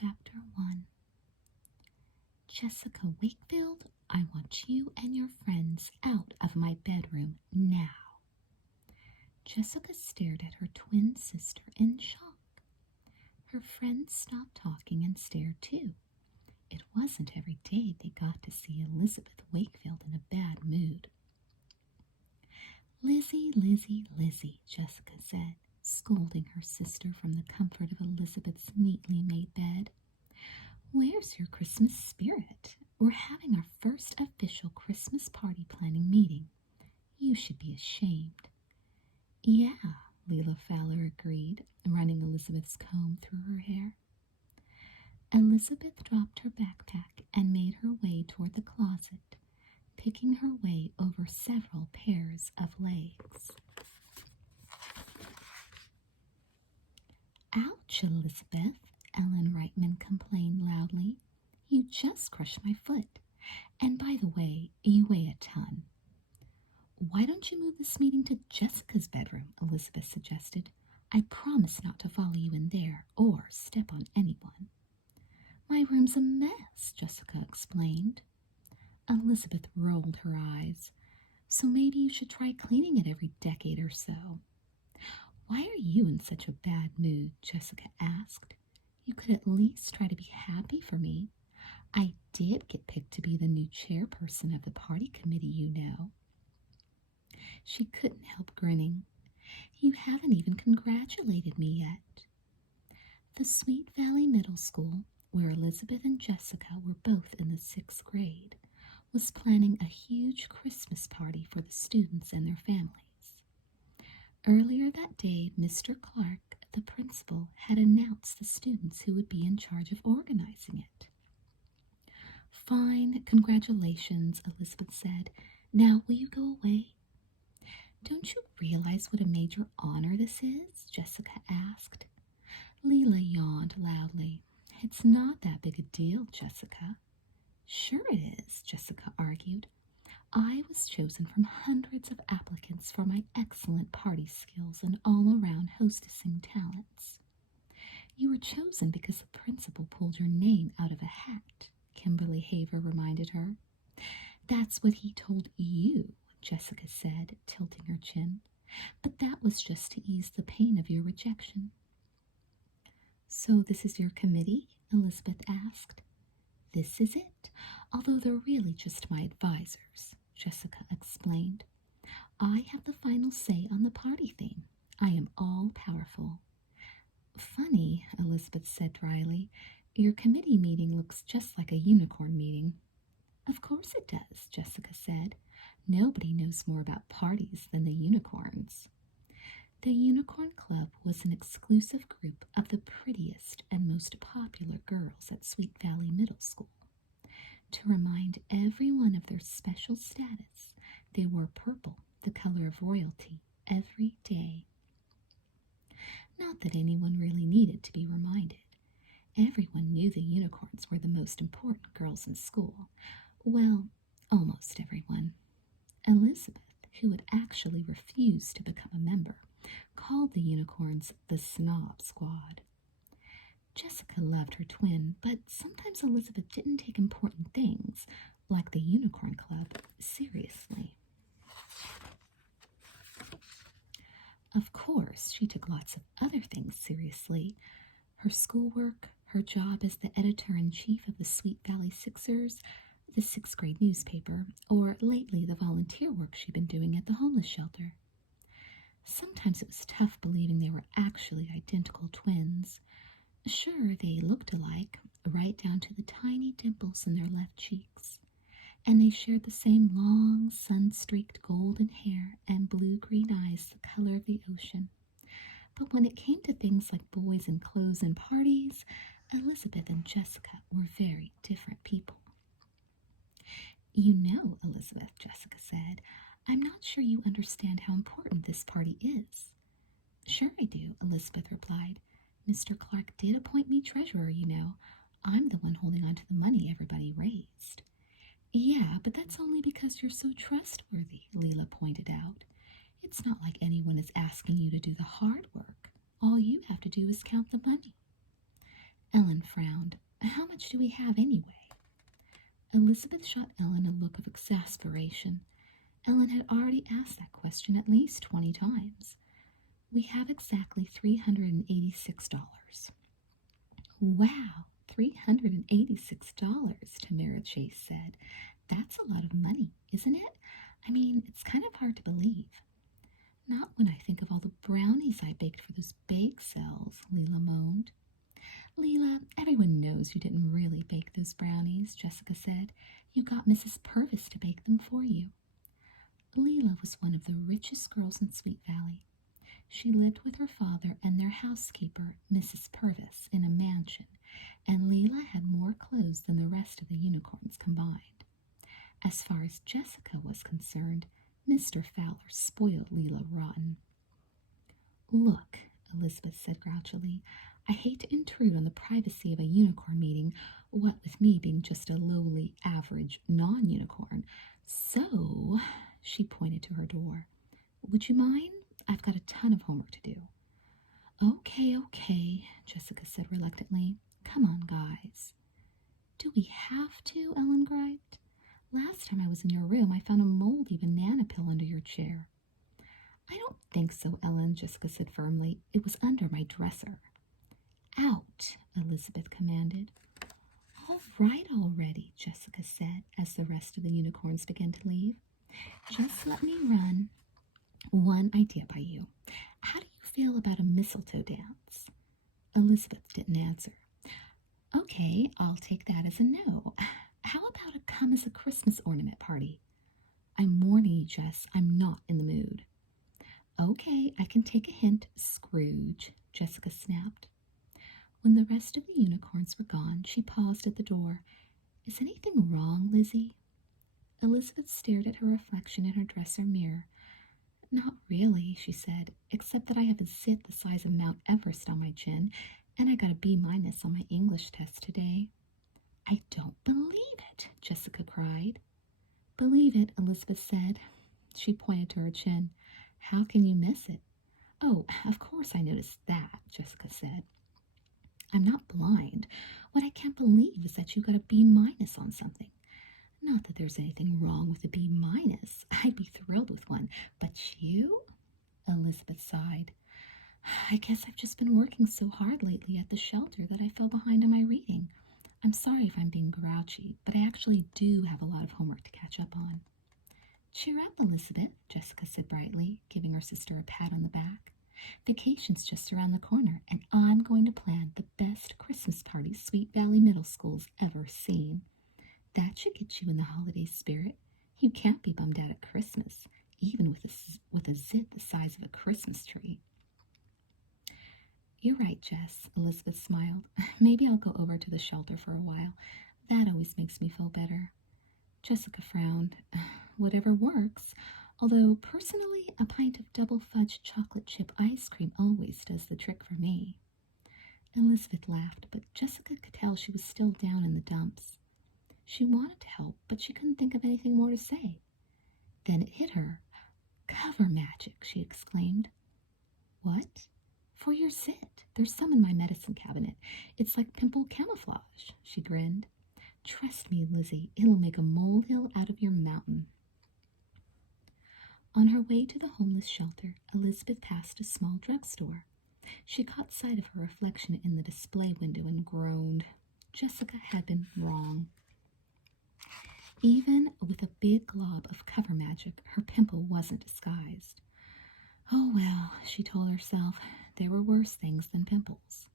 Chapter 1. Jessica Wakefield, I want you and your friends out of my bedroom now. Jessica stared at her twin sister in shock. Her friends stopped talking and stared too. It wasn't every day they got to see Elizabeth Wakefield in a bad mood. Lizzie, Lizzie, Lizzie, Jessica said, scolding her sister from the comfort of Elizabeth's neatly made bed. Where's your Christmas spirit? We're having our first official Christmas party planning meeting. You should be ashamed. Yeah, Leela Fowler agreed, running Elizabeth's comb through her hair. Elizabeth dropped her backpack and made her way toward the closet, picking her way over several pairs of legs. Ouch, Elizabeth, Ellen Reitman complained loudly. You just crushed my foot. And by the way, you weigh a ton. Why don't you move this meeting to Jessica's bedroom, Elizabeth suggested. I promise not to follow you in there or step on anyone. My room's a mess, Jessica explained. Elizabeth rolled her eyes. So maybe you should try cleaning it every decade or so. Why are you in such a bad mood? Jessica asked. You could at least try to be happy for me. I did get picked to be the new chairperson of the party committee, you know. She couldn't help grinning. You haven't even congratulated me yet. The Sweet Valley Middle School, where Elizabeth and Jessica were both in the 6th grade, was planning a huge Christmas party for the students and their families. Earlier that day, Mr. Clark, the principal, had announced the students who would be in charge of organizing it. Fine, congratulations, Elizabeth said. Now will you go away? Don't you realize what a major honor this is? Jessica asked. Leela yawned loudly. It's not that big a deal, Jessica. Sure it is, Jessica argued. I was chosen from hundreds of applicants for my excellent party skills and all-around hostessing talents. You were chosen because the principal pulled your name out of a hat, Kimberly Haver reminded her. That's what he told you, Jessica said, tilting her chin. But that was just to ease the pain of your rejection. So this is your committee? Elizabeth asked. This is it, although they're really just my advisors, Jessica explained. I have the final say on the party theme. I am all-powerful. Funny, Elizabeth said dryly. Your committee meeting looks just like a unicorn meeting. Of course it does, Jessica said. Nobody knows more about parties than the unicorns. The Unicorn Club was an exclusive group of the prettiest and most popular girls at Sweet Valley Middle School. To remind everyone of their special status, they wore purple, the color of royalty, every day. Not that anyone really needed to be reminded. Everyone knew the unicorns were the most important girls in school. Well, almost everyone. Elizabeth, who had actually refused to become a member, called the unicorns the Snob Squad. Jessica loved her twin, but sometimes Elizabeth didn't take important things, like the Unicorn Club, seriously. Of course, she took lots of other things seriously. Her schoolwork, her job as the editor-in-chief of the Sweet Valley Sixers, the 6th grade newspaper, or lately the volunteer work she'd been doing at the homeless shelter. Sometimes it was tough believing they were actually identical twins. Sure, they looked alike, right down to the tiny dimples in their left cheeks, and they shared the same long, sun-streaked golden hair and blue-green eyes the color of the ocean. But when it came to things like boys and clothes and parties, Elizabeth and Jessica were very different people. You know, Elizabeth, Jessica said, I'm not sure you understand how important this party is. Sure I do, Elizabeth replied. Mr. Clark did appoint me treasurer, you know. I'm the one holding on to the money everybody raised. Yeah, but that's only because you're so trustworthy, Leela pointed out. It's not like anyone is asking you to do the hard work. All you have to do is count the money. Ellen frowned. How much do we have anyway? Elizabeth shot Ellen a look of exasperation. Ellen had already asked that question at least 20 times. We have exactly $386. Wow, $386, Tamara Chase said. That's a lot of money, isn't it? I mean, it's kind of hard to believe. Not when I think of all the brownies I baked for those bake sales, Leela moaned. Leela, everyone knows you didn't really bake those brownies, Jessica said. You got Mrs. Purvis to bake them for you. Leela was one of the richest girls in Sweet Valley. She lived with her father and their housekeeper, Mrs. Purvis, in a mansion, and Leela had more clothes than the rest of the unicorns combined. As far as Jessica was concerned, Mr. Fowler spoiled Leela rotten. Look, Elizabeth said grouchily, I hate to intrude on the privacy of a unicorn meeting, what with me being just a lowly, average, non-unicorn. So, she pointed to her door. Would you mind? I've got a ton of homework to do. Okay, Jessica said reluctantly. Come on, guys. Do we have to? Ellen griped. Last time I was in your room, I found a moldy banana peel under your chair. I don't think so, Ellen, Jessica said firmly. It was under my dresser. Out, Elizabeth commanded. All right already, Jessica said, as the rest of the unicorns began to leave. Just let me run one idea by you. How do you feel about a mistletoe dance? Elizabeth didn't answer. Okay, I'll take that as a no. How about a come as a Christmas ornament party? I'm warning you, Jess, I'm not in the mood. Okay, I can take a hint, Scrooge, Jessica snapped. When the rest of the unicorns were gone, she paused at the door. Is anything wrong, Lizzie? Elizabeth stared at her reflection in her dresser mirror. Not really, she said, except that I have a zit the size of Mount Everest on my chin, and I got a B- on my English test today. I don't believe it, Jessica cried. Believe it, Elizabeth said. She pointed to her chin. How can you miss it? Oh, of course I noticed that, Jessica said. I'm not blind. What I can't believe is that you got a B- on something. Not that there's anything wrong with a B-. I'd be thrilled with one. But you? Elizabeth sighed. I guess I've just been working so hard lately at the shelter that I fell behind on my reading. I'm sorry if I'm being grouchy, but I actually do have a lot of homework to catch up on. Cheer up, Elizabeth, Jessica said brightly, giving her sister a pat on the back. Vacation's just around the corner, and I'm going to plan the best Christmas party Sweet Valley Middle School's ever seen. That should get you in the holiday spirit. You can't be bummed out at Christmas, even with a zit the size of a Christmas tree. You're right, Jess, Elizabeth smiled. Maybe I'll go over to the shelter for a while. That always makes me feel better. Jessica frowned. Whatever works. Although, personally, a pint of double fudge chocolate chip ice cream always does the trick for me. Elizabeth laughed, but Jessica could tell she was still down in the dumps. She wanted to help, but she couldn't think of anything more to say. Then it hit her. Cover magic, she exclaimed. What? For your zit. There's some in my medicine cabinet. It's like pimple camouflage, she grinned. Trust me, Lizzie, it'll make a molehill out of your mountain. On her way to the homeless shelter, Elizabeth passed a small drugstore. She caught sight of her reflection in the display window and groaned. Jessica had been wrong. Even with a big glob of cover magic, her pimple wasn't disguised. Oh well, she told herself, there were worse things than pimples.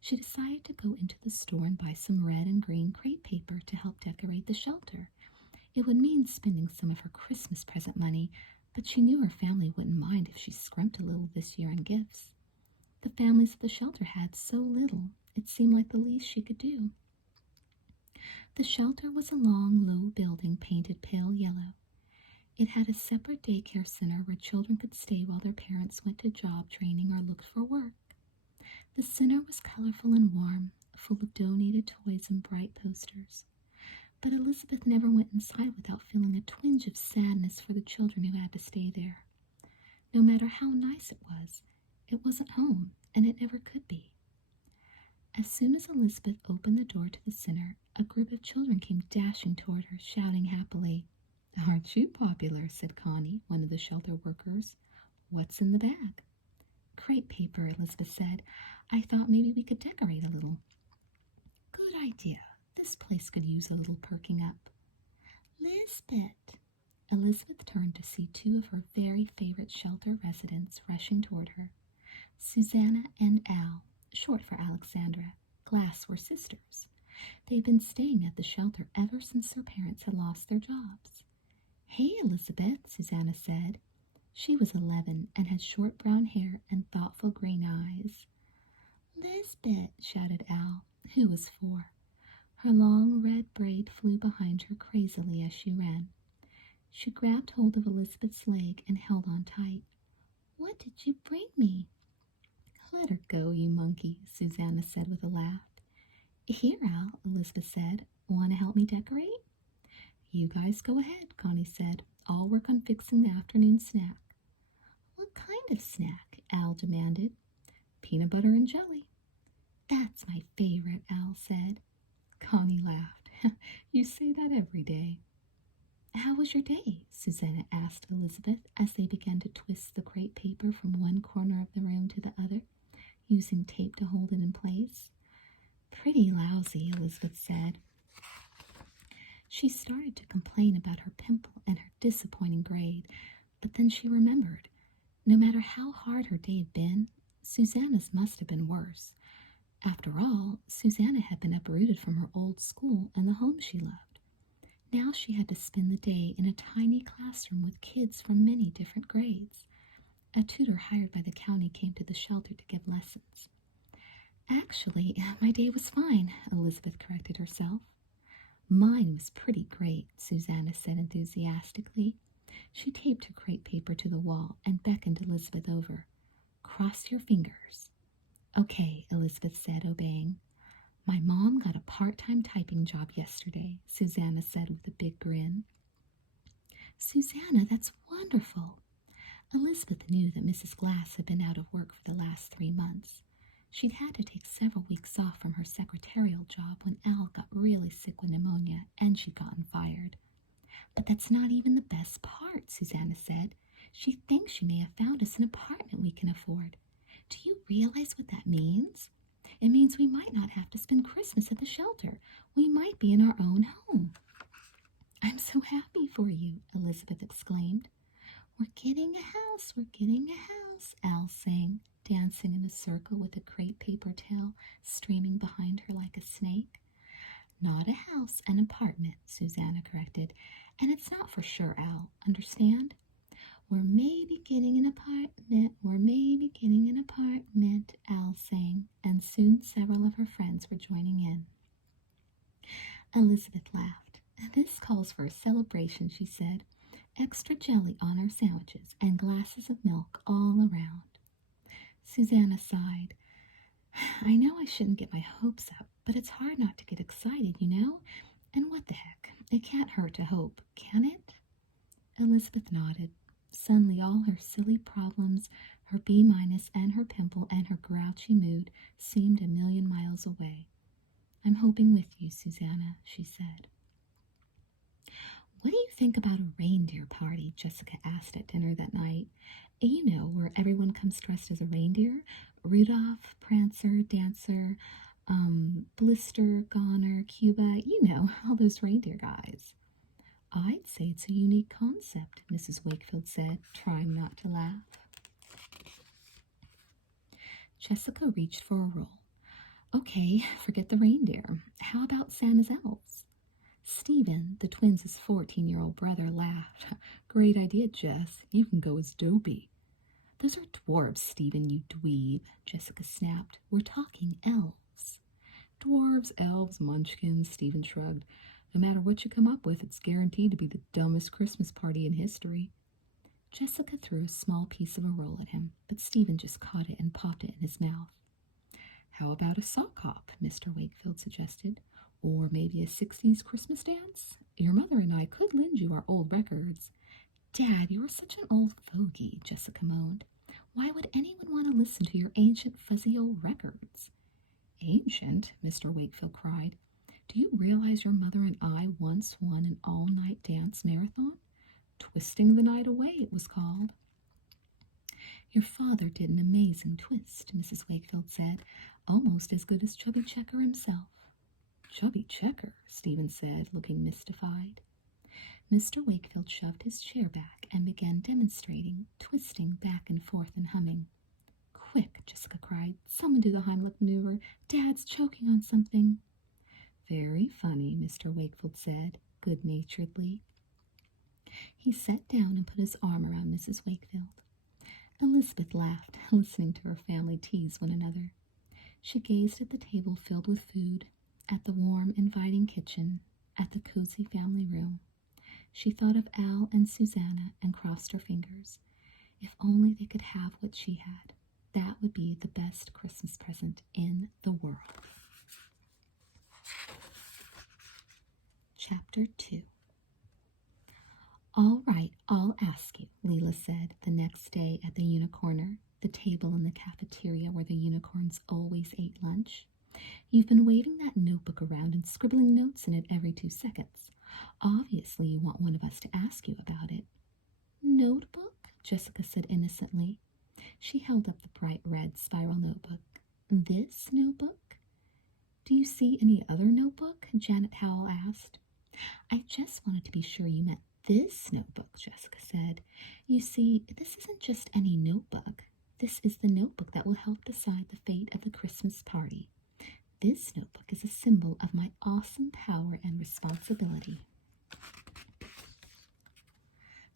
She decided to go into the store and buy some red and green crepe paper to help decorate the shelter. It would mean spending some of her Christmas present money, but she knew her family wouldn't mind if she scrimped a little this year on gifts. The families at the shelter had so little, it seemed like the least she could do. The shelter was a long, low building painted pale yellow. It had a separate daycare center where children could stay while their parents went to job training or looked for work. The center was colorful and warm, full of donated toys and bright posters. But Elizabeth never went inside without feeling a twinge of sadness for the children who had to stay there. No matter how nice it wasn't home, and it never could be. As soon as Elizabeth opened the door to the center, a group of children came dashing toward her, shouting happily. "Aren't you popular?" said Connie, one of the shelter workers. "What's in the bag?" "Crepe paper," Elizabeth said. "I thought maybe we could decorate a little." "Good idea. This place could use a little perking up." "Lisbeth!" Elizabeth turned to see two of her very favorite shelter residents rushing toward her. Susanna and Al, short for Alexandra, Glass, were sisters. They'd been staying at the shelter ever since their parents had lost their jobs. "Hey, Elizabeth," Susanna said. She was 11 and had short brown hair and thoughtful green eyes. "Lisbeth!" shouted Al, who was 4. Her long red braid flew behind her crazily as she ran. She grabbed hold of Elizabeth's leg and held on tight. "What did you bring me?" "Let her go, you monkey," Susanna said with a laugh. "Here, Al," Elizabeth said. "Want to help me decorate?" "You guys go ahead," Connie said. "I'll work on fixing the afternoon snack." "What kind of snack?" Al demanded. "Peanut butter and jelly." "That's my favorite," Al said. Connie laughed. "You say that every day." "How was your day?" Susanna asked Elizabeth as they began to twist the crepe paper from one corner of the room to the other, using tape to hold it in place. "Pretty lousy," Elizabeth said. She started to complain about her pimple and her disappointing grade, but then she remembered. No matter how hard her day had been, Susanna's must have been worse. After all, Susanna had been uprooted from her old school and the home she loved. Now she had to spend the day in a tiny classroom with kids from many different grades. A tutor hired by the county came to the shelter to give lessons. "Actually, my day was fine," Elizabeth corrected herself. "Mine was pretty great," Susanna said enthusiastically. She taped her crepe paper to the wall and beckoned Elizabeth over. "Cross your fingers." "Okay," Elizabeth said, obeying. "My mom got a part-time typing job yesterday," Susanna said with a big grin. "Susanna, that's wonderful." Elizabeth knew that Mrs. Glass had been out of work for the last 3 months. She'd had to take several weeks off from her secretarial job when Al got really sick with pneumonia and she'd gotten fired. "But that's not even the best part," Susanna said. "She thinks she may have found us an apartment we can afford. Do you realize what that means? It means we might not have to spend Christmas at the shelter. We might be in our own home." "I'm so happy for you," Elizabeth exclaimed. "We're getting a house, we're getting a house," Al sang, dancing in a circle with a crepe paper tail streaming behind her like a snake. "Not a house, an apartment," Susanna corrected. "And it's not for sure, Al. Understand?" "We're maybe getting an apartment, we're maybe getting an apartment," Al sang, and soon several of her friends were joining in. Elizabeth laughed. "This calls for a celebration," she said. "Extra jelly on our sandwiches and glasses of milk all around." Susanna sighed. "I know I shouldn't get my hopes up, but it's hard not to get excited, you know? And what the heck? It can't hurt to hope, can it?" Elizabeth nodded. Suddenly all her silly problems, her B- and her pimple and her grouchy mood seemed a million miles away. "I'm hoping with you, Susanna," she said. "What do you think about a reindeer party?" Jessica asked at dinner that night. "You know, where everyone comes dressed as a reindeer. Rudolph, Prancer, Dancer, Blister, Goner, Cuba, you know, all those reindeer guys." "I'd say it's a unique concept," Mrs. Wakefield said, trying not to laugh. Jessica reached for a roll. "Okay, forget the reindeer. How about Santa's elves?" Stephen, the twins' 14-year-old brother, laughed. "Great idea, Jess. You can go as Dopey." "Those are dwarves, Stephen, you dweeb," Jessica snapped. "We're talking elves." "Dwarves, elves, munchkins," Stephen shrugged. "No matter what you come up with, it's guaranteed to be the dumbest Christmas party in history." Jessica threw a small piece of a roll at him, but Stephen just caught it and popped it in his mouth. "How about a sock hop?" Mr. Wakefield suggested. "Or maybe a 60s Christmas dance? Your mother and I could lend you our old records." "Dad, you're such an old fogey," Jessica moaned. "Why would anyone want to listen to your ancient, fuzzy old records?" Ancient? Mr. Wakefield cried. Do you realize your mother and I once won an all-night dance marathon? Twisting the Night Away, it was called. Your father did an amazing twist, Mrs. Wakefield said, almost as good as Chubby Checker himself. Chubby Checker, Stephen said, looking mystified. Mr. Wakefield shoved his chair back and began demonstrating, twisting back and forth and humming. Quick, Jessica cried. Someone do the Heimlich maneuver. Dad's choking on something. Very funny, Mr. Wakefield said, good-naturedly. He sat down and put his arm around Mrs. Wakefield. Elizabeth laughed, listening to her family tease one another. She gazed at the table filled with food, at the warm, inviting kitchen, at the cozy family room. She thought of Al and Susanna and crossed her fingers. If only they could have what she had. That would be the best Christmas present in the world. Chapter 2. All right, I'll ask you, Leela said the next day at the Unicorner, the table in the cafeteria where the unicorns always ate lunch. You've been waving that notebook around and scribbling notes in it every 2 seconds. Obviously, you want one of us to ask you about it. Notebook? Jessica said innocently. She held up the bright red spiral notebook. This notebook? Do you see any other notebook? Janet Howell asked. I just wanted to be sure you meant this notebook, Jessica said. You see, this isn't just any notebook. This is the notebook that will help decide the fate of the Christmas party. This notebook is a symbol of my awesome power and responsibility.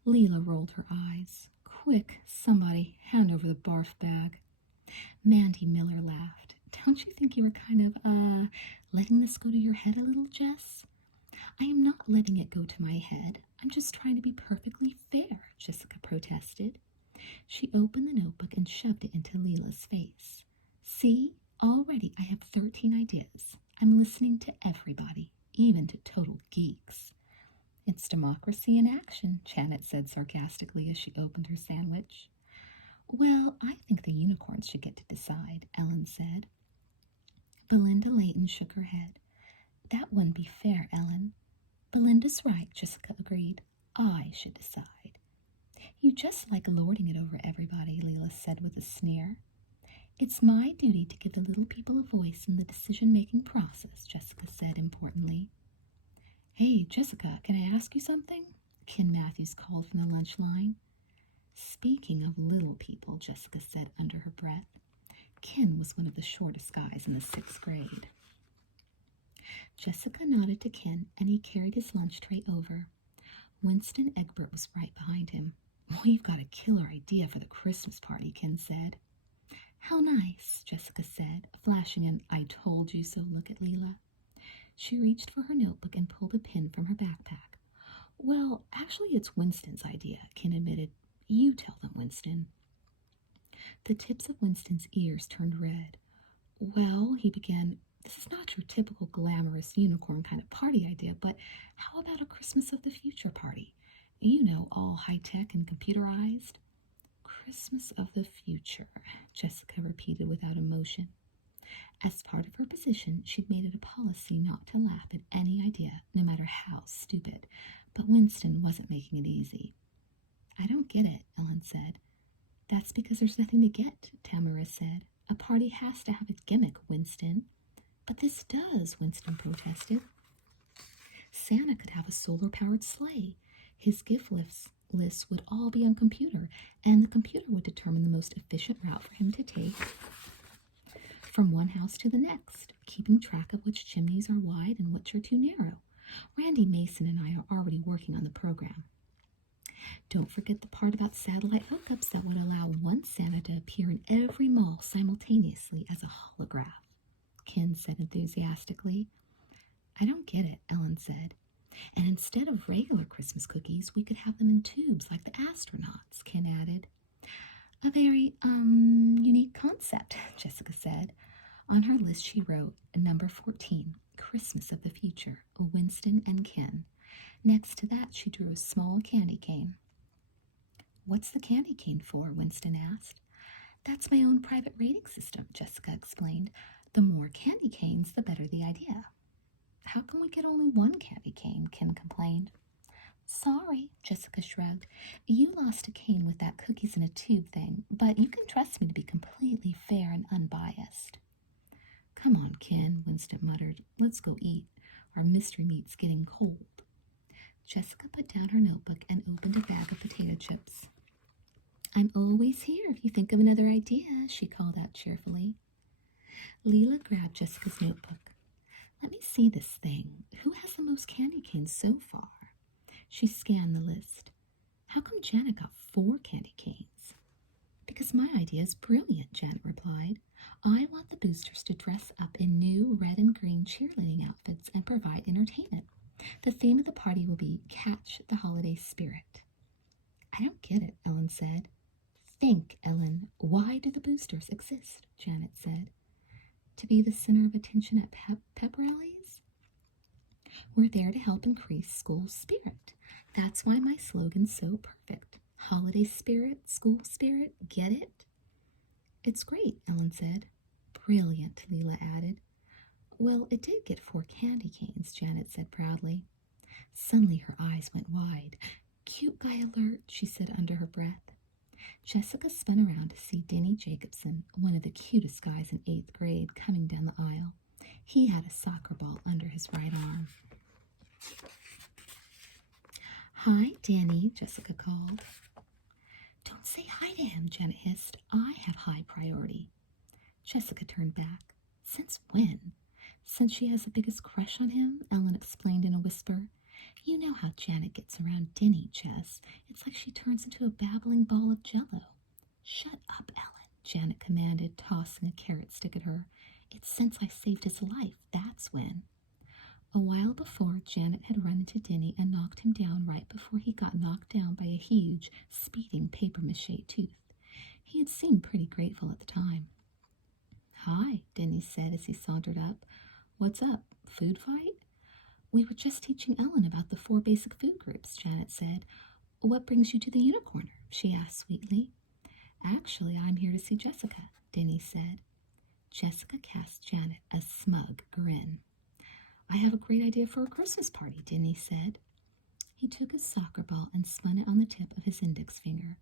Leela rolled her eyes. Quick, somebody, hand over the barf bag. Mandy Miller laughed. Don't you think you were kind of, letting this go to your head a little, Jess? I am not letting it go to my head. I'm just trying to be perfectly fair, Jessica protested. She opened the notebook and shoved it into Leela's face. See? Already I have 13 ideas. I'm listening to everybody, even to total geeks. It's democracy in action, Janet said sarcastically as she opened her sandwich. Well, I think the unicorns should get to decide, Ellen said. Belinda Layton shook her head. That wouldn't be fair, Ellen. Belinda's right, Jessica agreed. I should decide. You just like lording it over everybody, Leela said with a sneer. It's my duty to give the little people a voice in the decision-making process, Jessica said importantly. Hey, Jessica, can I ask you something? Ken Matthews called from the lunch line. Speaking of little people, Jessica said under her breath. Ken was one of the shortest guys in the 6th grade. Jessica nodded to Ken, and he carried his lunch tray over. Winston Egbert was right behind him. We've got a killer idea for the Christmas party, Ken said. How nice, Jessica said, flashing an I told you so look at Leela. She reached for her notebook and pulled a pin from her backpack. Well, actually it's Winston's idea, Ken admitted. You tell them, Winston. The tips of Winston's ears turned red. Well, he began, this is not your typical glamorous unicorn kind of party idea, but how about a Christmas of the future party? You know, all high-tech and computerized. Christmas of the future, Jessica repeated without emotion. As part of her position, she'd made it a policy not to laugh at any idea, no matter how stupid. But Winston wasn't making it easy. I don't get it, Ellen said. That's because there's nothing to get, Tamara said. A party has to have a gimmick, Winston. But this does, Winston protested. Santa could have a solar-powered sleigh. His gift lists would all be on computer, and the computer would determine the most efficient route for him to take from one house to the next, keeping track of which chimneys are wide and which are too narrow. Randy Mason and I are already working on the program. Don't forget the part about satellite hookups that would allow one Santa to appear in every mall simultaneously as a holograph, Ken said enthusiastically. I don't get it, Ellen said. And instead of regular Christmas cookies, we could have them in tubes like the astronauts, Ken added. A very, unique concept, Jessica said. On her list she wrote number 14, Christmas of the Future, Winston and Ken. Next to that she drew a small candy cane. What's the candy cane for? Winston asked. That's my own private rating system, Jessica explained. The more candy canes, the better the idea. How can we get only one candy cane? Ken complained. Sorry, Jessica shrugged. You lost a cane with that cookies in a tube thing, but you can trust me to be completely fair and unbiased. Come on, Ken, Winston muttered. Let's go eat. Our mystery meat's getting cold. Jessica put down her notebook and opened a bag of potato chips. I'm always here if you think of another idea, she called out cheerfully. Leela grabbed Jessica's notebook. Let me see this thing. Who has the most candy canes so far? She scanned the list. How come Janet got 4 candy canes? Because my idea is brilliant, Janet replied. I want the boosters to dress up in new red and green cheerleading outfits and provide entertainment. The theme of the party will be Catch the Holiday Spirit. I don't get it, Ellen said. Think, Ellen. Why do the boosters exist? Janet said. To be the center of attention at pep rallies? We're there to help increase school spirit. That's why my slogan's so perfect. Holiday spirit, school spirit, get it? It's great, Ellen said. Brilliant, Leela added. Well, it did get 4 candy canes, Janet said proudly. Suddenly her eyes went wide. Cute guy alert, she said under her breath. Jessica spun around to see Denny Jacobson, one of the cutest guys in 8th grade, coming down the aisle. He had a soccer ball under his right arm. Hi, Danny, Jessica called. Don't say hi to him, Janet hissed. I have high priority. Jessica turned back. Since when? Since she has the biggest crush on him, Ellen explained in a whisper. You know how Janet gets around Denny, Jess. It's like she turns into a babbling ball of jello. Shut up, Ellen, Janet commanded, tossing a carrot stick at her. It's since I saved his life, that's when. A while before, Janet had run into Denny and knocked him down right before he got knocked down by a huge, speeding papier-mâché tooth. He had seemed pretty grateful at the time. Hi, Denny said as he sauntered up. What's up, food fight? We were just teaching Ellen about the 4 basic food groups, Janet said. What brings you to the Unicorner? She asked sweetly. Actually, I'm here to see Jessica, Denny said. Jessica cast Janet a smug grin. I have a great idea for a Christmas party, Denny said. He took his soccer ball and spun it on the tip of his index finger.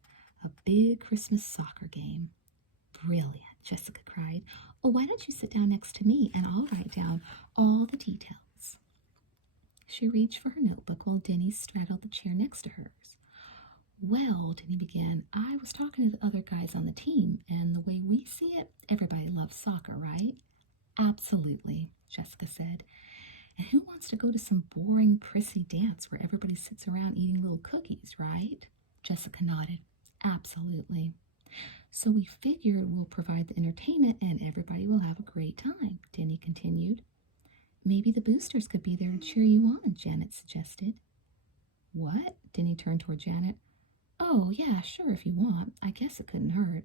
A big Christmas soccer game. Brilliant, Jessica cried. Oh, why don't you sit down next to me and I'll write down all the details. She reached for her notebook while Denny straddled the chair next to hers. Well, Denny began, I was talking to the other guys on the team, and the way we see it, everybody loves soccer, right? Absolutely, Jessica said. And who wants to go to some boring, prissy dance where everybody sits around eating little cookies, right? Jessica nodded. Absolutely. So we figured we'll provide the entertainment and everybody will have a great time, Denny continued. Maybe the boosters could be there to cheer you on, Janet suggested. What? Denny turned toward Janet. Oh, yeah, sure, if you want. I guess it couldn't hurt.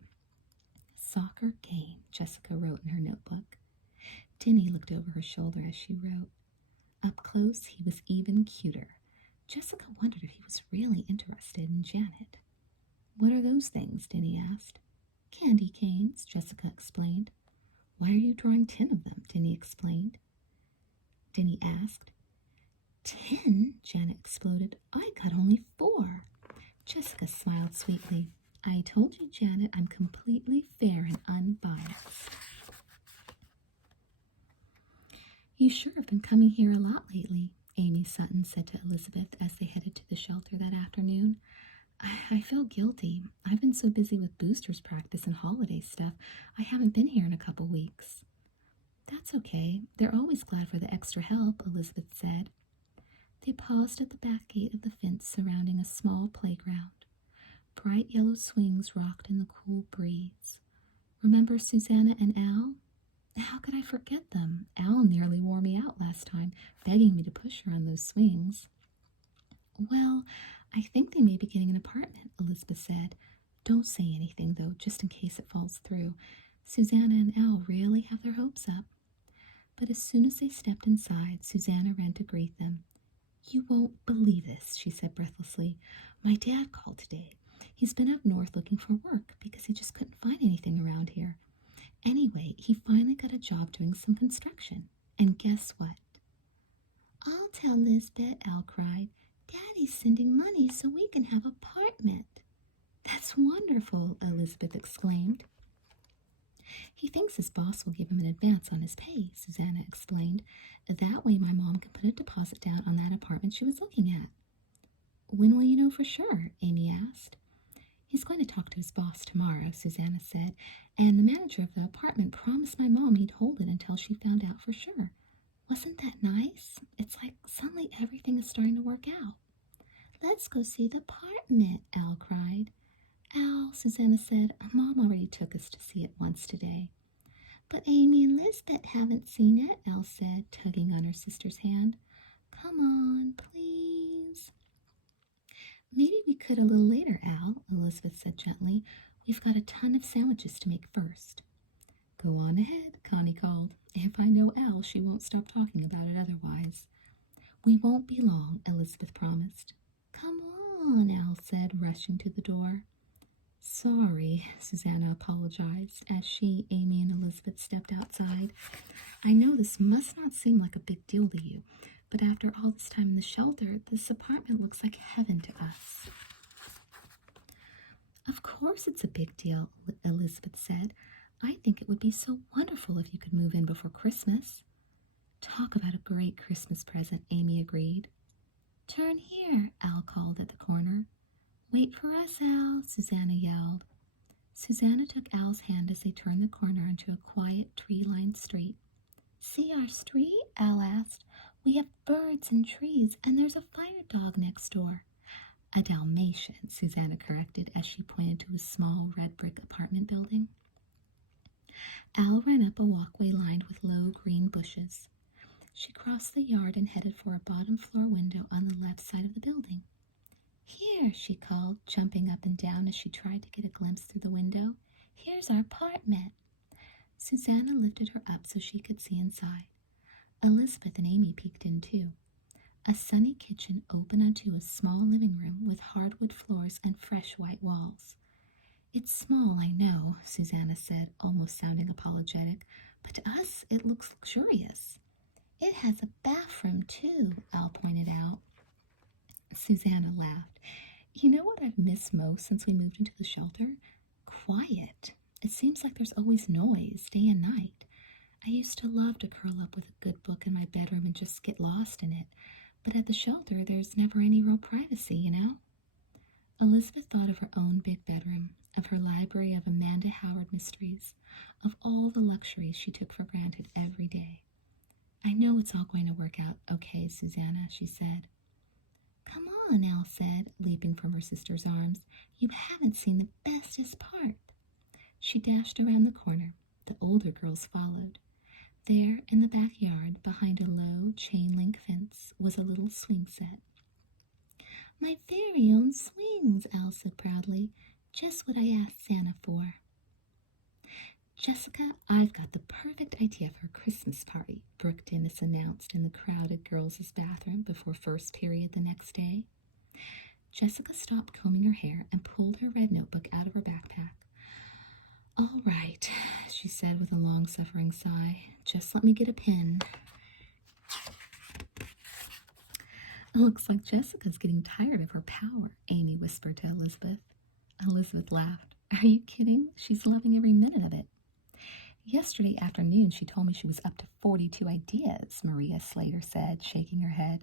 Soccer game, Jessica wrote in her notebook. Denny looked over her shoulder as she wrote. Up close, he was even cuter. Jessica wondered if he was really interested in Janet. What are those things? Denny asked. Candy canes, Jessica explained. Why are you drawing 10 of them? Denny asked. 10? Janet exploded. I got only 4. Jessica smiled sweetly. I told you, Janet, I'm completely fair and unbiased. You sure have been coming here a lot lately, Amy Sutton said to Elizabeth as they headed to the shelter that afternoon. I feel guilty. I've been so busy with boosters practice and holiday stuff, I haven't been here in a couple weeks. That's okay. They're always glad for the extra help, Elizabeth said. They paused at the back gate of the fence surrounding a small playground. Bright yellow swings rocked in the cool breeze. Remember Susanna and Al? How could I forget them? Al nearly wore me out last time, begging me to push her on those swings. Well, I think they may be getting an apartment, Elizabeth said. Don't say anything, though, just in case it falls through. Susanna and Al really have their hopes up. But as soon as they stepped inside, Susanna ran to greet them. You won't believe this, she said breathlessly. My dad called today. He's been up north looking for work because he just couldn't find anything around here. Anyway, he finally got a job doing some construction. And guess what? I'll tell Lisbeth, Al cried. Daddy's sending money so we can have an apartment. That's wonderful, Elizabeth exclaimed. He thinks his boss will give him an advance on his pay, Susanna explained. That way my mom can put a deposit down on that apartment she was looking at. When will you know for sure? Amy asked. He's going to talk to his boss tomorrow, Susanna said, and the manager of the apartment promised my mom he'd hold it until she found out for sure. Wasn't that nice? It's like suddenly everything is starting to work out. Let's go see the apartment, Al cried. Al, Susanna said, Mom already took us to see it once today. But Amy and Lisbeth haven't seen it, Al said, tugging on her sister's hand. Come on, please. Maybe we could a little later, Al, Elizabeth said gently. We've got a ton of sandwiches to make first. Go on ahead, Connie called. If I know Al, she won't stop talking about it otherwise. We won't be long, Elizabeth promised. Come on, Al said, rushing to the door. Sorry, Susanna apologized as she, Amy, and Elizabeth stepped outside. I know this must not seem like a big deal to you, but after all this time in the shelter, this apartment looks like heaven to us. Of course it's a big deal, Elizabeth said. I think it would be so wonderful if you could move in before Christmas. Talk about a great Christmas present, Amy agreed. Turn here, Al called at the corner. Wait for us, Al, Susanna yelled. Susanna took Al's hand as they turned the corner into a quiet, tree-lined street. See our street? Al asked. We have birds and trees, and there's a fire dog next door. A Dalmatian, Susanna corrected as she pointed to a small red brick apartment building. Al ran up a walkway lined with low green bushes. She crossed the yard and headed for a bottom-floor window on the left side of the building. Here, she called, jumping up and down as she tried to get a glimpse through the window. Here's our apartment. Susanna lifted her up so she could see inside. Elizabeth and Amy peeked in, too. A sunny kitchen opened onto a small living room with hardwood floors and fresh white walls. It's small, I know, Susanna said, almost sounding apologetic, but to us it looks luxurious. It has a bathroom, too, Al pointed out. Susanna laughed. You know what I've missed most since we moved into the shelter? Quiet. It seems like there's always noise, day and night. I used to love to curl up with a good book in my bedroom and just get lost in it, but at the shelter there's never any real privacy, you know? Elizabeth thought of her own big bedroom, of her library of Amanda Howard mysteries, of all the luxuries she took for granted every day. I know it's all going to work out okay, Susanna, she said. Come on, Al said, leaping from her sister's arms. You haven't seen the bestest part. She dashed around the corner. The older girls followed. There, in the backyard, behind a low chain-link fence, was a little swing set. My very own swings, Al said proudly. Just what I asked Santa for. Jessica, I've got the perfect idea for a Christmas party, Brooke Dennis announced in the crowded girls' bathroom before first period the next day. Jessica stopped combing her hair and pulled her red notebook out of her backpack. All right, she said with a long-suffering sigh. Just let me get a pen. Looks like Jessica's getting tired of her power, Amy whispered to Elizabeth. Elizabeth laughed. Are you kidding? She's loving every minute of it. Yesterday afternoon, she told me she was up to 42 ideas, Maria Slater said, shaking her head.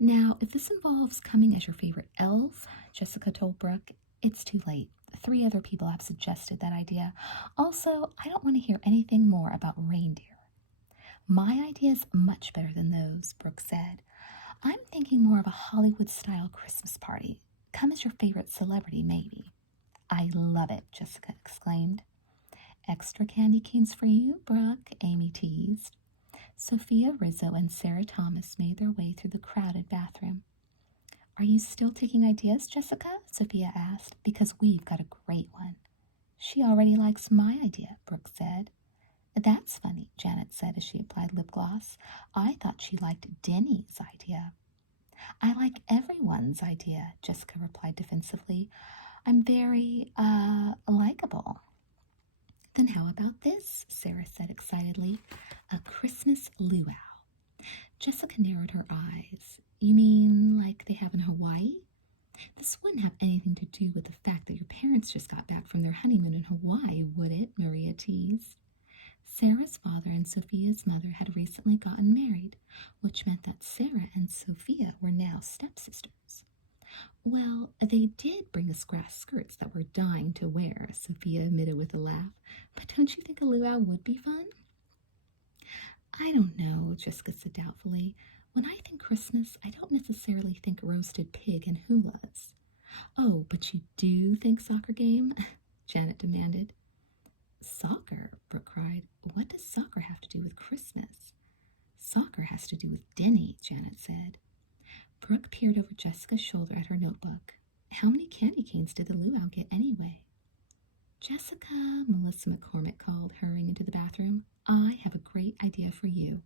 Now, if this involves coming as your favorite elf, Jessica told Brooke, it's too late. 3 other people have suggested that idea. Also, I don't want to hear anything more about reindeer. My idea is much better than those, Brooke said. I'm thinking more of a Hollywood-style Christmas party. Come as your favorite celebrity, maybe. I love it, Jessica exclaimed. Extra candy canes for you, Brooke, Amy teased. Sophia Rizzo and Sarah Thomas made their way through the crowded bathroom. Are you still taking ideas, Jessica? Sophia asked, because we've got a great one. She already likes my idea, Brooke said. That's funny, Janet said as she applied lip gloss. I thought she liked Denny's idea. I like everyone's idea, Jessica replied defensively. I'm very, likable. Then how about this? Sarah said excitedly. excitedly. A Christmas luau. Jessica narrowed her eyes. You mean like they have in Hawaii? This wouldn't have anything to do with the fact that your parents just got back from their honeymoon in Hawaii, would it? Maria teased. Sarah's father and Sophia's mother had recently gotten married, which meant that Sarah and Sophia were now stepsisters. Well, they did bring us grass skirts that we're dying to wear, Sophia admitted with a laugh. But don't you think a luau would be fun? I don't know, Jessica said doubtfully. When I think Christmas, I don't necessarily think roasted pig and hulas. Oh, but you do think soccer game? Janet demanded. Soccer, Brooke cried. What does soccer have to do with Christmas? Soccer has to do with Denny, Janet said. Brooke peered over Jessica's shoulder at her notebook. How many candy canes did the luau get anyway? Jessica, Melissa McCormick called, hurrying into the bathroom. I have a great idea for you.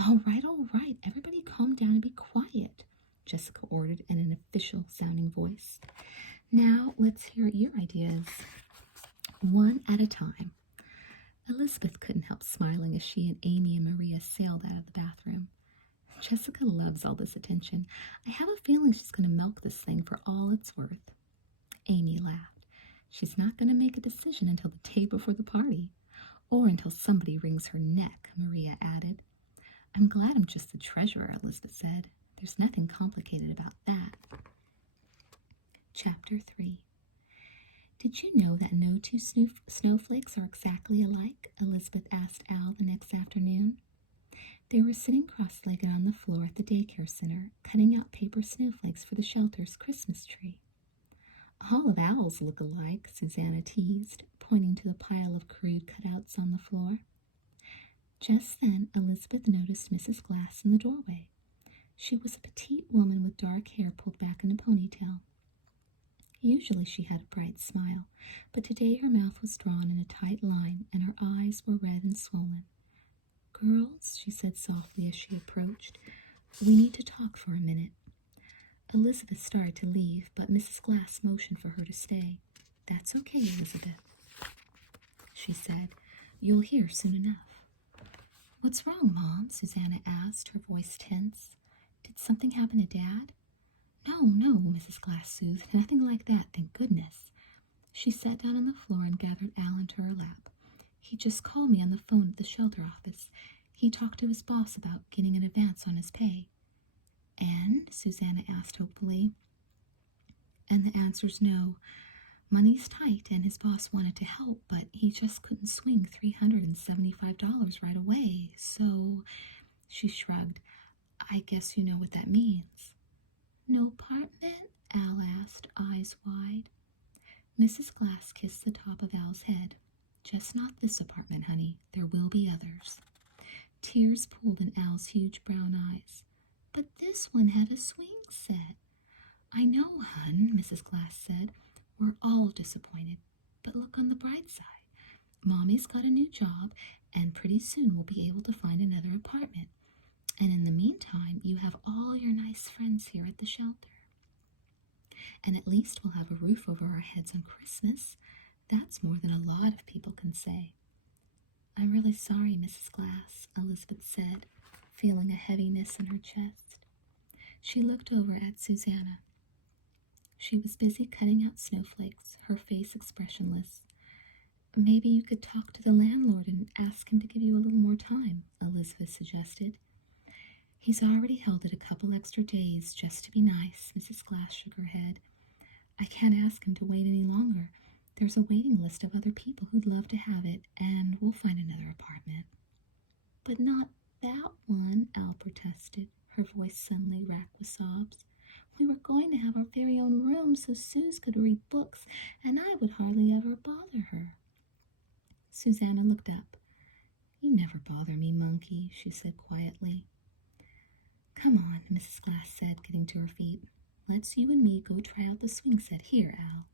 All right, everybody calm down and be quiet, Jessica ordered in an official-sounding voice. Now let's hear your ideas, one at a time. Elizabeth couldn't help smiling as she and Amy and Maria sailed out of the bathroom. Jessica loves all this attention. I have a feeling she's going to milk this thing for all it's worth. Amy laughed. She's not going to make a decision until the day before the party. Or until somebody wrings her neck, Maria added. I'm glad I'm just the treasurer, Elizabeth said. There's nothing complicated about that. Chapter 3. Did you know that no two snowflakes are exactly alike? Elizabeth asked Al the next afternoon. They were sitting cross-legged on the floor at the daycare center, cutting out paper snowflakes for the shelter's Christmas tree. All of Al's look alike, Susanna teased, pointing to the pile of crude cutouts on the floor. Just then, Elizabeth noticed Mrs. Glass in the doorway. She was a petite woman with dark hair pulled back in a ponytail. Usually she had a bright smile, but today her mouth was drawn in a tight line and her eyes were red and swollen. Girls, she said softly as she approached, we need to talk for a minute. Elizabeth started to leave, but Mrs. Glass motioned for her to stay. That's okay, Elizabeth, she said. You'll hear soon enough. What's wrong, Mom? Susanna asked, her voice tense. Did something happen to Dad? No, Mrs. Glass soothed. Nothing like that, thank goodness. She sat down on the floor and gathered Al into her lap. He just called me on the phone at the shelter office. He talked to his boss about getting an advance on his pay. And? Susanna asked hopefully. And the answer's no. Money's tight and his boss wanted to help, but he just couldn't swing $375 right away. So, she shrugged, I guess you know what that means. No apartment? Al asked, eyes wide. Mrs. Glass kissed the top of Al's head. Just not this apartment, honey. There will be others. Tears pooled in Al's huge brown eyes. But this one had a swing set. I know, hun, Mrs. Glass said. We're all disappointed. But look on the bright side. Mommy's got a new job, and pretty soon we'll be able to find another apartment. And in the meantime, you have all your nice friends here at the shelter. And at least we'll have a roof over our heads on Christmas. That's more than a lot of people can say. I'm really sorry, Mrs. Glass, Elizabeth said, feeling a heaviness in her chest. She looked over at Susanna. She was busy cutting out snowflakes, her face expressionless. Maybe you could talk to the landlord and ask him to give you a little more time, Elizabeth suggested. He's already held it a couple extra days just to be nice, Mrs. Glass shook her head. I can't ask him to wait any longer. There's a waiting list of other people who'd love to have it, and we'll find another apartment. But not that one, Al protested, her voice suddenly racked with sobs. We were going to have our very own room so Suze could read books, and I would hardly ever bother her. Susanna looked up. You never bother me, monkey, she said quietly. Come on, Mrs. Glass said, getting to her feet. Let's you and me go try out the swing set. Here, Al.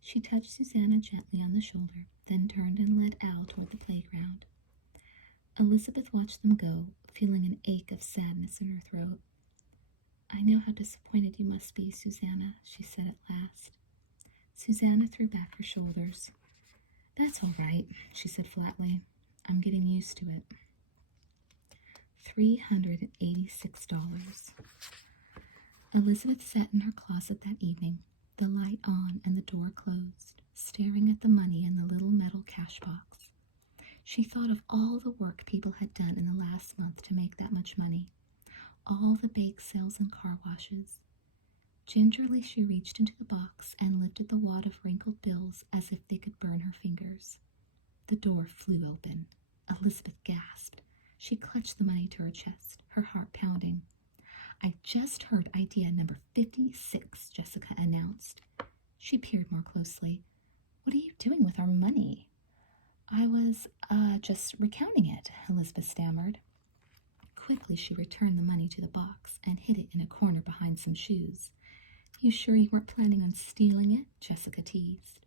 She touched Susanna gently on the shoulder, then turned and led Al toward the playground. Elizabeth watched them go, feeling an ache of sadness in her throat. I know how disappointed you must be, Susanna, she said at last. Susanna threw back her shoulders. That's all right, she said flatly. I'm getting used to it. $386. Elizabeth sat in her closet that evening, the light on and the door closed, staring at the money in the little metal cash box. She thought of all the work people had done in the last month to make that much money, all the bake sales and car washes. Gingerly she reached into the box and lifted the wad of wrinkled bills as if they could burn her fingers. The door flew open. Elizabeth gasped. She clutched the money to her chest, her heart pounding. "I just heard idea number 56, Jessica announced. She peered more closely. "What are you doing with our money?" "I was, just recounting it," Elizabeth stammered. Quickly she returned the money to the box and hid it in a corner behind some shoes. "You sure you weren't planning on stealing it?" Jessica teased.